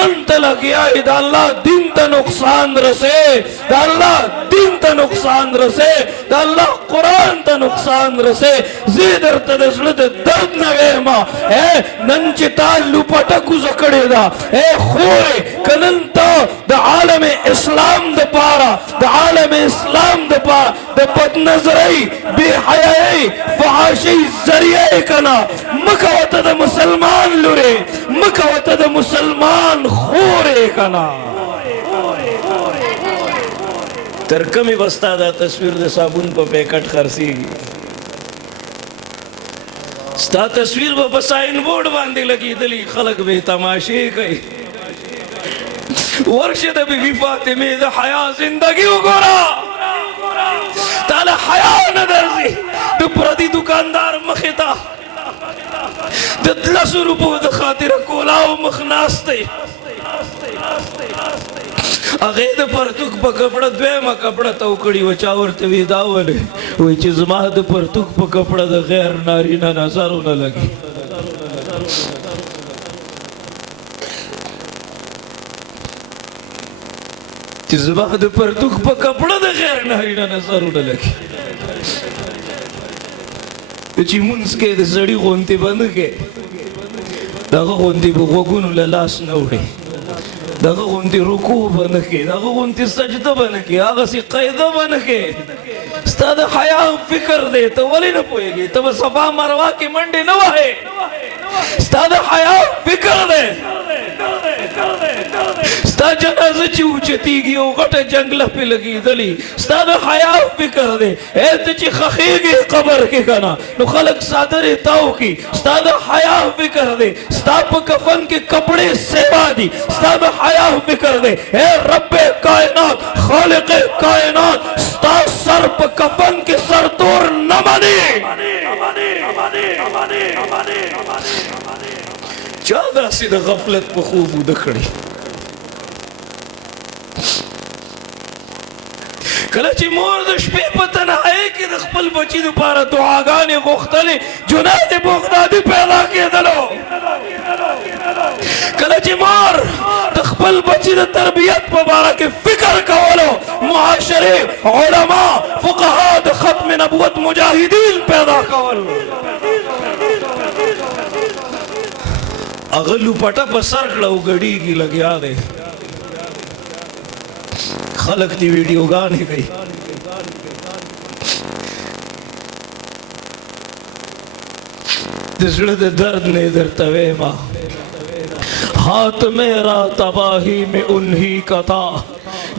चमन ते लगिया दा अल्लाह दिन ते नुकसान रसे दा अल्लाह दिन ते नुकसान रसे दा अल्लाह कुरान ते नुकसान रसे ज़ीदर ते दसले ते दर्द नवे मा ए नंचिता लुपटा कुजकड़े दा ए खोए कनन तो द आलम इस्लाम द पारा द आलम इस्लाम द पारा द बदनजरई बेहयाई फहाशी जरिए कना मकवत द मुसलमान लुरे मकवत द मुसलमान खोरे कना तरकमी बस्ता दा तस्वीर द साबुन पे पैकेट खरसी स्ता तस्वीर पे साइन बोर्ड बांधी लगी दली खलक बे तमाशे कई वर्षद बीबी फातिमे द हया जिंदगी उगोरा ताला हया नदरजी तो प्रति दुकानदार मखिता दस रुपये द खातिर कोलाओ मखनास्ते अगेद परतुक प कपड़ा द्वेमा कपड़ा तौकड़ी वचावर ते विदावले वही चीज माद परतुक प कपड़ा द गैर नारी ना नजरों न लगी चीज माद परतुक प कपड़ा द गैर नारी ना नजरों न लगी ची मुंस के द सड़ी गोंती बंद के दागा गोंती बगोगुन ललास नौड़े दागा गोंती रुकू बन के दागा गोंती सजदा बन के आगा सी क़ैदा बन के स्ताद हया फिक्र दे तो वली न पोएगी तब सफा मरवा की मंडी न वाहे स्ताद हया फिक्र दे स्ताद जनाज़े ची उचती गियो गटे जंगल पे लगी दली स्ताद हया फिक्र दे ए तची खखीगी कबर के कना नो खलक सादर ताऊ की स्ताद हया फिक्र दे स्ताप कफन के कपड़े सेवा दी स्ताद हया फिक्र दे ए रब्बे कायनात खालिक कायनात स्ता सर पे कफन के सर तोड़ न मनी चादा सीधा गफलत पे खूब उदखड़ी कलची मोर द शपे पतन है कि दखपल बची दो पारा दुआगाने गोख्तले जुनाद बगदादी पैदा के दलो कलची मोर दखपल बची द तरबियत पे बारा के फिक्र कवलो मुआशरे उलमा फुकहा द खत्म नबुवत मुजाहिदीन पैदा कवलो अगलू पटा पर सर खड़ा गड़ी की लग्या दे खलक दी वीडियो गाने गई दिसड़े दर्द ने इधर तवे माँ हाथ मेरा तबाही में उन्हीं का था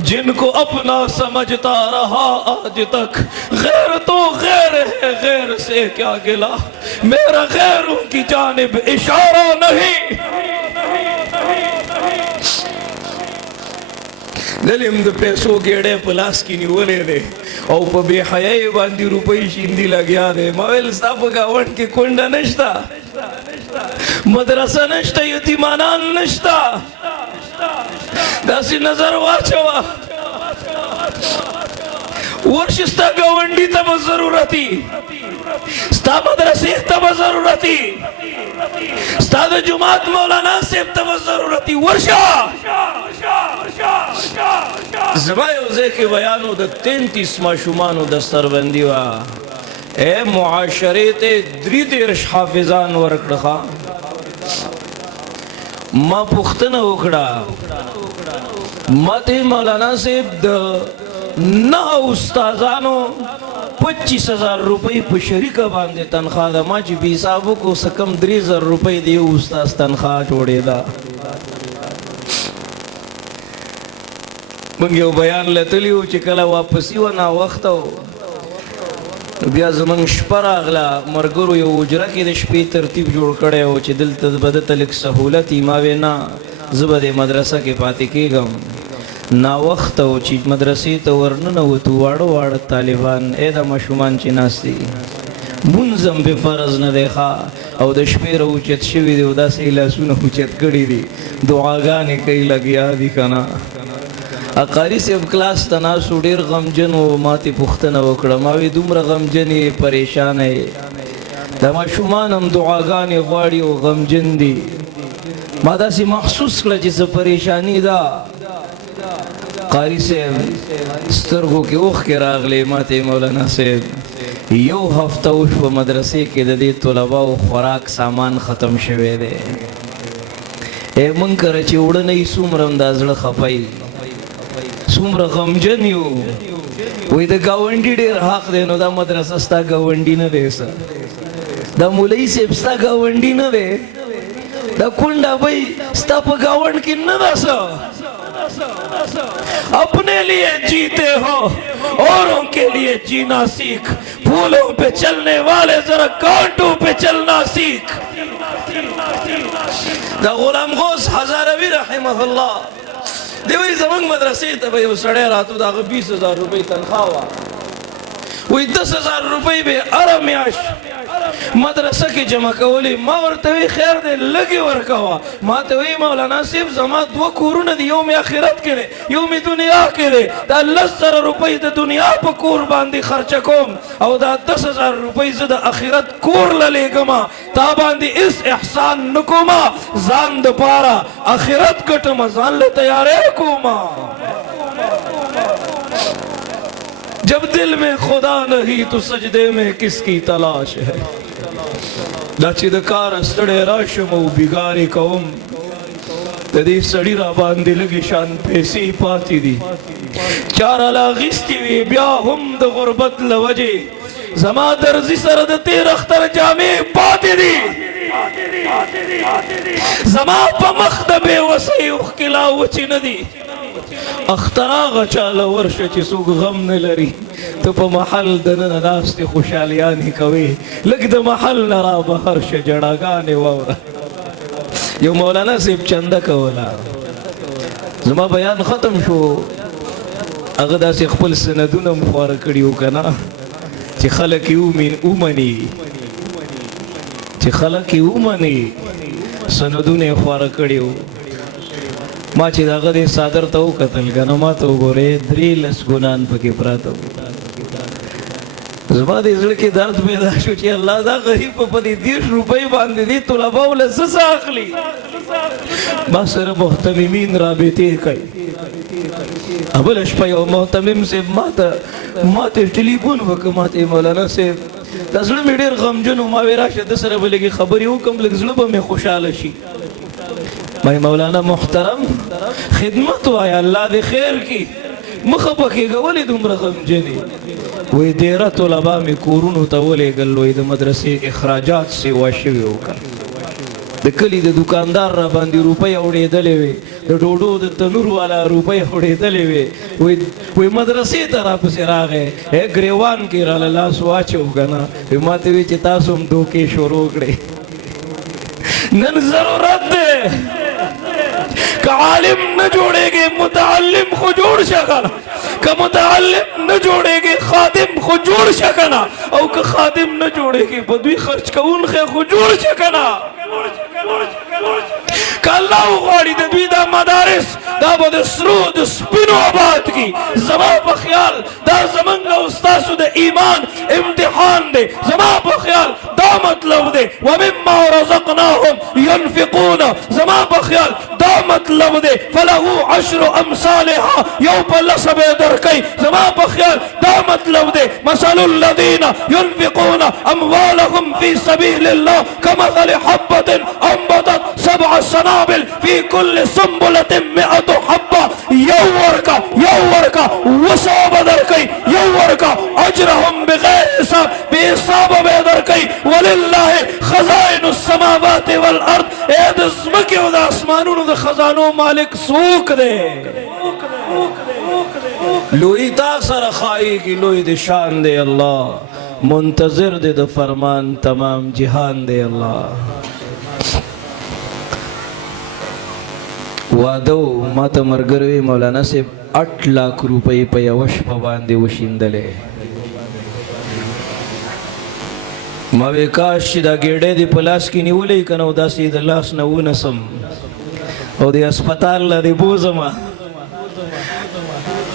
जिनको अपना समझता रहा आज तक गैर तो गैर है गैर से क्या गिला मेरा गैरों की जानिब इशारा नहीं दलिम द पैसों गेड़े पलास की निवले दे और पे बेहयाई बांधी रुपये शिंदी लग्या दे मावेल साप गावन के कुंडा नश्ता मदरसा नश्ता यतीमानान नश्ता दासी नजर वाचवा वर्षिस्ता गवंडी तब जरूरती स्ता मदरसे तब जरूरती स्ताद जुमात मौलाना से तब जरूरती वर्षा ज़बायोज़े के बयानों द 33 माशुमानों दस्तरबंदी वा ए मुआशरे ते द्रीदेश हाफिजान वर्क रखा माँ पुख्तना उखड़ा माते मौलाना से ना उस्तादानो 25,000 रुपये पर शरीका बांधे तनख्वाह दा माँ जी बीसाबो को सकम 3,000 रुपये दे उस्ताद तनख्वाह छोड़े दा मंगे बयान लतली हो चिकला वापसी व ना वक्त हो बिया जमंग शपरा अगला मरगुरु यो उजरा की दशपी तरतीब जोड़ कड़े हो च दिल तदबदत लिक सहूलत इमावे ना ज़बद मदरसा के पाते के गम ना वक्त हो ची मदरसे तो वर्णन हो तू वाड़ो वाड़ तालिबान एदा मशुमान चिनासी मुंजम पे फरज न देखा और दशपी रो उचत शिवी दे उदा से लहसुन उचत कड़ी दी दुआगाने कई लगिया दिखाना अकारी से अब क्लास तना सुडेर गमजन वो माती पुख्तना वकड़ा मावी दुमरा गमजन ये परेशान है दमा शुमान हम दुआगाने वाड़ी वो गमजन दी ما داسې محسوس کړه چې څه پریشانی ده. قاری صاحب سترګو کې اوښکې راغلې ماته مولانا صاحب یو هفته وشوه مدرسې کې د دې طلباو خوراک سامان ختم شوی دی. موږ کره چې وړه نه وي څومره هم دا زړه خفه څومره غمجن یو. وایي د ګاونډي ډېر حق دی نو دا مدرسه ستا ګاونډي نه دی څه دا مولوي صاحب ستا ګاونډي نه دی دا کونډه بھائی ستا په ګاونډ کې نه ده څه. اپنے لیے جیتے ہو اوروں کے لیے جینا سیکھ پھولوں پہ چلنے والے ذرا کانٹوں پہ چلنا سیکھ. دا غلام غوث ہزاروی رحمه الله دی وی زمنګ مدرسې ته به یو سړی راتو د هغه 20,000 روپۍ تنخواه وه. وی 10,000 روپۍ به هره میاشت مدرسه کې جمع کولې. ما ورته وی خیر دی لږې ورکوه. ما ته وی مولانا صاحب زما 2 کورونه دي یو مې آخرت کې دی یو مې دنیا کې دی. دا 10,000 روپۍ د دنیا په کور باندې خرچه کوم او دا 10,000 روپۍ زه د آخرت کور له لېږمه تا باندې هېڅ احسان نه کومه ځان دپاره آخرت ګټمه ځان له تیاری کومه. जब दिल में खुदा नहीं तो सजदे में किसकी तलाश है. دا چې د کار ستړی راشم او بیګارې کوم د دې سړي را باندې لږې شان پیسې پاتې دي. چا راله اخیستې وي بیا هم د غربت له وجې زما درځي سره د تېر اختر جامې پاتې دي. زما په مخ د بېوسۍ اوښکې لا وچې نه دي. اختر هغه چاله ورشه چې څوک غم نه لري ته په محل دننه ناستې خوشحالیانې کوې لږ د محل نه را بهر شه جړاګانې واوره. یو مولانا صاحب چنده کوله زما بیان ختم شو هغه داسې خپل سندونه م خواره کړي وو که نه چې خلک یې ومني سندونه یې خواره کړي وو. ما چې د هغه دې صادر ته وکتل که نه ما ته وګورې 13 ګنان پکې پراته وو. زما دې زړه کې درد پیدا شو چې الله دا غریب په دې 30 روپۍ باندې دې طلباو له څه اخلي. ما سره محتممین رابطې کوي. بله شپه یو محتمم صاحب ماته ټلیفون وکړه ماته مولانا صاحب دا زړه مې ډېر غمجن و. ما ویې راشه ده سره به لږې خبرې وکړم لږ زړه به مې خوشحاله شي. ما مولانا محترم خدمت وایه الله دې خیر کړي مخه پکې ولې دومره غمجنې. وایي ډېره طلبا مې کورونو ته ولېږل وایي د مدرسې اخراجات سیوا شوي وکړه د کلي د دکاندار را باندې روپۍ اورېدلې وې د ډوډو د تنور والا روپۍ اورېدلې وې. وایي مدرسې ته راپسې راغی ګریوان کې راله لاس واچو که نه وایي ما ته وی چې تاسو هم دوکې شروع کړئ. نن ضرورت دی که عالم نه جوړېږي متعلم خو جوړ شه که نه که متعلم نه جوړېږي خادم خو جوړ شه که نه او که خادم نه جوړېږي په دوی خرچ کوونکی خو جوړ شه که نه. که الله وغواړي د دوی دا مدارس دا به د سرو د سپینو آباد کی. زما په خیال دا زمونږ او ستاسو د ایمان امتحان دی. زما په خیال دا مطلب دی ومما رزقناهم ينفقون. زما په خیال دا مطلب دی فله 10 امثالها یو په لسه به یې درکوي. زما په خیال دا مطلب دی مثل الذین ينفقون اموالهم في سبيل الله كمثل حبة انبتت 7 سنابل في كل سنبلة 100 حبة. یو ورکا وسو به درکوي یو ورکا اجرهم بغیر حساب بې حسابه به یې درکوي. ولله خزائن السماوات والارض. ای د ځمکې او د اسمانونو د خزانو مالک څوک دی؟ لوی تا سره خایږي لوی د شان دی الله منتظر دی د فرمان تمام جهان دی الله. واده و ما ته ملګری مولانا صاحب 8 लाख روپۍ په یوه شپه باندې وشیندلې. ما وی کاش چې دا ګېډۍ دې په لاس کې نیولی که نه او داسې د لاس نه ونسم او د هسپتال نه دې بوځمه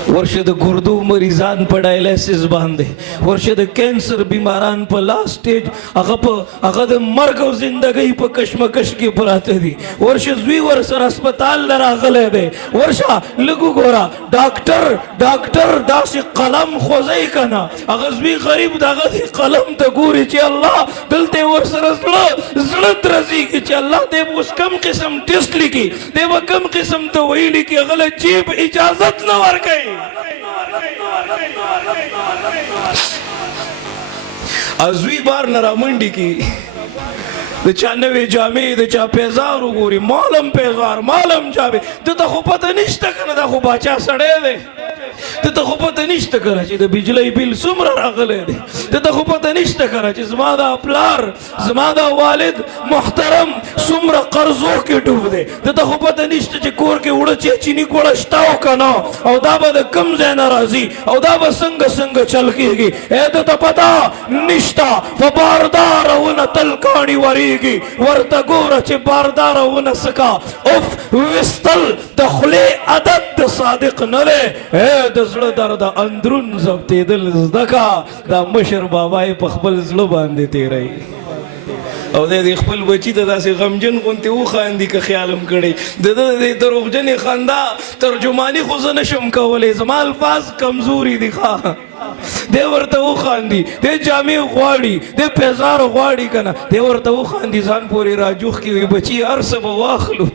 ورشه د ګردو مریضان په ډایلیسس باندې ورشه د کینسر بیماران په لاس سټیج هغه د مرګ او زندګۍ په کشمکش کې پراته دي ورشه زوی ور سره هسپتال راغلی دی ورشه لږ وګوره ډاکټر داسې قلم خوځوي که نه هغه زوی غریب د هغه دې قلم ته ګوري چې الله دلته ور سره زړه درزېږي چې الله دی به اوس کم قسم ټیسټ لیکي دی به کم قسم ته ویلي کې هغه له جیب اجازت نه ورکوي ازوی بار نه رامنډي کی د چا نوې جامې د چا پیزار وګوري مالم پیزار مالم جامې د ته خو پته نشته که نه دا خو باچا سړی دی د ته خو پته نشته که نه چې د بجلۍ بیل څومره راغلی دی د ته خو پته نشته که نه چې زما دا پلار زما دا والد محترم څومره قرضو کې ډوب دی د ته خو پته نشته چې کور کې وړه چیني ګوړه شته او که نه او دا به د کوم ځای نه راځي او دا به څنګه چل کېږي ای د ته پته نشته په بارداره ونه تل کاڼي ورېږي ورته ګوره چې بارداره ونه څه کا اف ویستل د خولې عادت د صادق نه دی د زړه درد اندرون ضبطېدل زده که دا مشر بابا یې په خپل زړه باندې تېروي او دی خپل بچي ته داسې غمجن غوندې وخاندي که خیال هم کړی د ده د دروغجنې خندا ترجماني خو زه نشم کولی زما الفاظ کمزوري دي ښه دی ورته وخاندي دی جامې غواړي دی پیزار غواړي که نه دی ورته وخاندي ځان پورې راجوخ کړي وي بچي هر څه به واخلو